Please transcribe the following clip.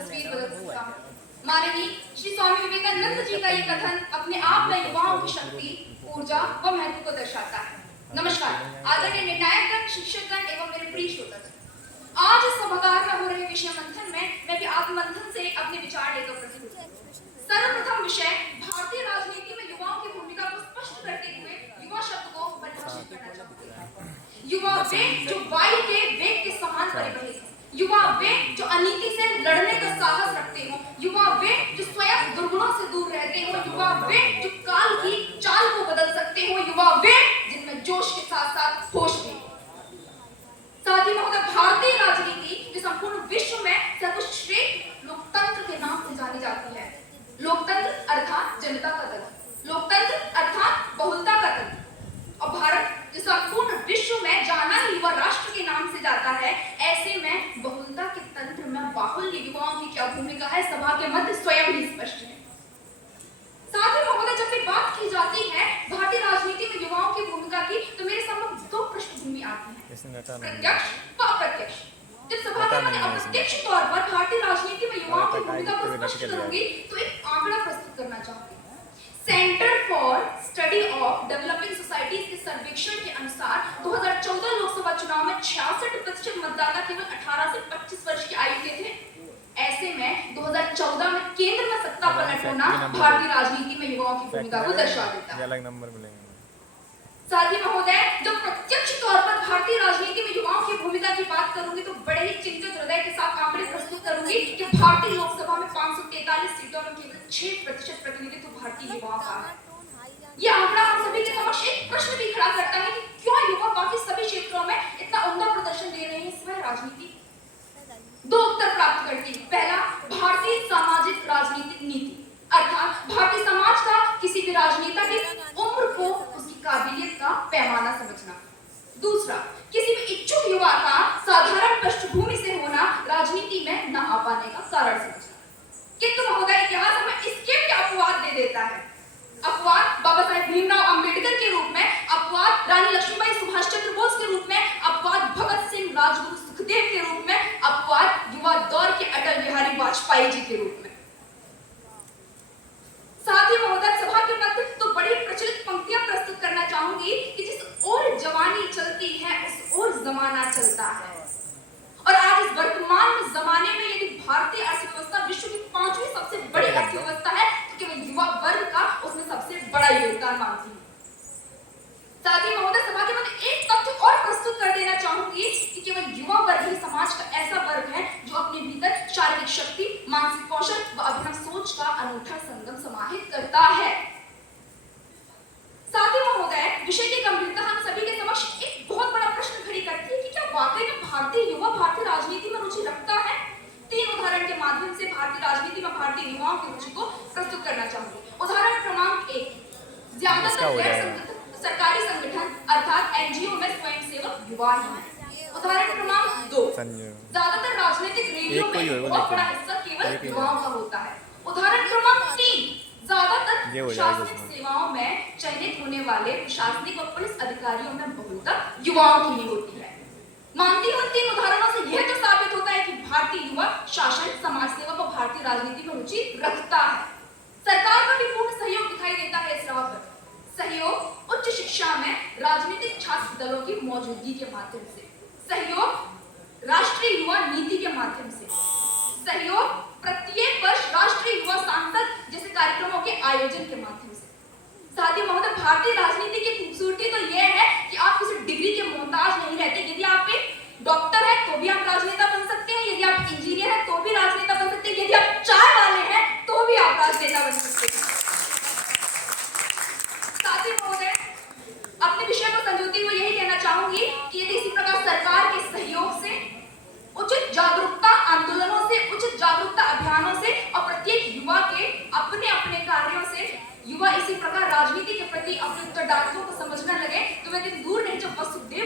तस्वीर बदल सकता हूँ। माननीय श्री स्वामी विवेकानंद जी का ये कथन अपने आप में युवाओं की शक्ति, ऊर्जा व महत्व को दर्शाता है। नमस्कार, आदरणीय निर्णायकगण, शिक्षकगण एवं मेरे प्रिय श्रोतागण। आज इस सभागार में हो रहे विषय मंथन में मैं भी आत्ममंथन से अपने विचार लेकर प्रस्तुत हूँ। सर्वप्रथम विषय भारतीय राजनीति में युवाओं की भूमिका को स्पष्ट करते हुए युवा शब्द को परिभाषित करना चाहते हैं। युवा वे जो वायु के वेग के समान परिवहित हैं। युवा वे जो अनीति से लड़ने का साहस रखते हो। युवा वे जो स्वयं दुर्गुणों से दूर रहते हो। युवा वे जो काल की चाल को बदल सकते हो। युवा वे जिनमें जोश के साथ साथ होश भी। साथ ही महोदय, भारतीय राजनीति जो संपूर्ण विश्व में सर्वश्रेष्ठ लोकतंत्र के नाम से जानी जाती है। लोकतंत्र अर्थात जनता का दल, लोकतंत्र अर्थात बहुलता का दल, और भारत जो संपूर्ण विश्व में जाना ही युवा राष्ट्र के नाम से जाता है, ऐसे में बहुलता के तंत्र में बाहुल्य युवाओं की क्या भूमिका है, सभा के मध्य स्वयं ही स्पष्ट है। साथ ही महोदय, जब भी बात की जाती है भारतीय राजनीति में युवाओं की भूमिका की, तो मेरे सामने दो पृष्ठभूमि आती है, प्रत्यक्ष व अप्रत्यक्ष। जब सभा के मध्य अप्रत्यक्ष तौर पर भारतीय राजनीति में युवाओं की भूमिका को स्पष्ट करूंगी, तो एक आंकड़ा प्रस्तुत करना चाहूंगी। Centre for study of developing societies के सर्वेक्षण के अनुसार 2014 लोकसभा चुनाव में 66% मतदाता केवल 18 से 25 वर्ष की आयु के थे। ऐसे में 2014 में केंद्र में सत्ता पलट होना भारतीय राजनीति में युवाओं की भूमिका को दर्शा देता है। अलग नंबर मिलेंगे। साथ ही महोदय, जब प्रत्यक्ष तौर पर भारतीय राजनीति में युवाओं की भूमिका की बात करूंगी, तो बड़े ही चिंतित हृदय के साथ आंकड़े प्रस्तुत करूंगी कि भारतीय लोकसभा में 543 सीटों में केवल 6% प्रतिनिधित्व भारतीय युवाओं का है। यह आंकड़ा हम सभी के समक्ष एक प्रश्न भी खड़ा करता है कि क्यों युवा बाकी सभी क्षेत्रों में इतना उम्दा प्रदर्शन दे रहे हैं, इसमें राजनीति। दो उत्तर प्राप्त करती है। पहला, भारतीय सामाजिक राजनीतिक नीति, अर्थात भारतीय समाज का किसी भी राजनेता की उम्र को उसकी काबिलियत का पैमाना समझना। दूसरा, किसी भी इच्छुक युवा का साधारण पृष्ठभूमि से होना राजनीति में न आ पाने का कारण समझना। किंतु महोदय, इतिहास हमें इसके भी अपवाद दे देता है। अपवाद बाबा साहेब भीमराव अंबेडकर के रूप में, अपवाद रानी लक्ष्मीबाई सुभाष चंद्र बोस के रूप में, अपवाद भगत सिंह राजगुरु सुखदेव के रूप में, अपवाद युवा दौर के अटल बिहारी वाजपेयी जी के रूप में। साथ ही महोदय, सभा के मध्य तो बड़ी प्रचलित पंक्तियां प्रस्तुत करना चाहूंगी कि जिस ओर जवानी चलती है उस ओर जमाना चलता है। और आज इस वर्तमान जमाने में यदि भारतीय अर्थव्यवस्था विश्व की 5वीं सबसे बड़ी अर्थव्यवस्था है, तो केवल युवा वर्ग का उसमें सबसे बड़ा योगदान मानती है। साथ ही महोदय, सभा के मध्य एक तथ्य और प्रस्तुत कर देना चाहूंगी कि केवल युवा वर्ग ही समाज का ऐसा वर्ग है जो अपने भीतर शारीरिक शक्ति, मानसिक कौशल व अभिनव सोच का अनूठा संगम समाहित करता है। साथ ही महोदय, विषय की गंभीरता हम सभी के समक्ष एक बहुत बड़ा प्रश्न खड़ी करती है कि क्या वाकई में भारतीय युवा भारतीय राजनीति में रुचि रखता है। 3 उदाहरण के माध्यम से भारतीय राजनीति में भारतीय युवाओं की रुचि को प्रस्तुत करना चाहूंगी। उदाहरण क्रमांक 1, ज्यादातर गैर सरकारी संगठन अर्थात एनजीओ में स्वयंसेवक युवा हैं। उदाहरण क्रमांक 2, ज्यादातर राजनीतिक रैलियों में बहुत बड़ा हिस्सा केवल युवाओं का होता है। उदाहरण क्रमांक 3, ज्यादातर प्रशासनिक सेवाओं में चयनित होने वाले प्रशासनिक और पुलिस अधिकारियों में बहुलता युवाओं की ही होती है। मानती हूं 3 उदाहरणों से यह तो साबित होता है कि भारतीय युवा शासन, समाज सेवा व भारतीय राजनीति में रुचि रखता है। सरकार का भी पूर्ण सहयोग दिखाई देता है इस राह पर। सहयोग उच्च शिक्षा में राजनीतिक छात्र दलों की मौजूदगी के माध्यम से, सहयोग राष्ट्रीय युवा नीति के माध्यम से, सहयोग प्रत्येक वर्ष राष्ट्रीय युवा सांसद जैसे कार्यक्रमों के आयोजन के माध्यम से। साथ ही महोदय, भारतीय राजनीति की खूबसूरती तो यह है कि आप किसी डिग्री के मोहताज नहीं रहते। यदि आप एक डॉक्टर हैं तो भी आप राजनेता बन सकते हैं, यदि आप इंजीनियर हैं तो भी राजनेता बन सकते हैं, यदि आप चाय वाले हैं तो भी आप राजनेता बन सकते हैं। साथ ही महोदय, अपने विषय को संजोती हुए यही कहना चाहूंगी कि यदि इसी प्रकार सरकार के सहयोग से, उचित जागरूकता आंदोलनों से, उचित जागरूकता अभियानों से और प्रत्येक युवा के अपने अपने कार्यों से युवा इसी प्रकार राजनीति के प्रति अपने उत्तरदायित्वों को समझने लगे, तो वह दिन दूर नहीं जब सुखदेव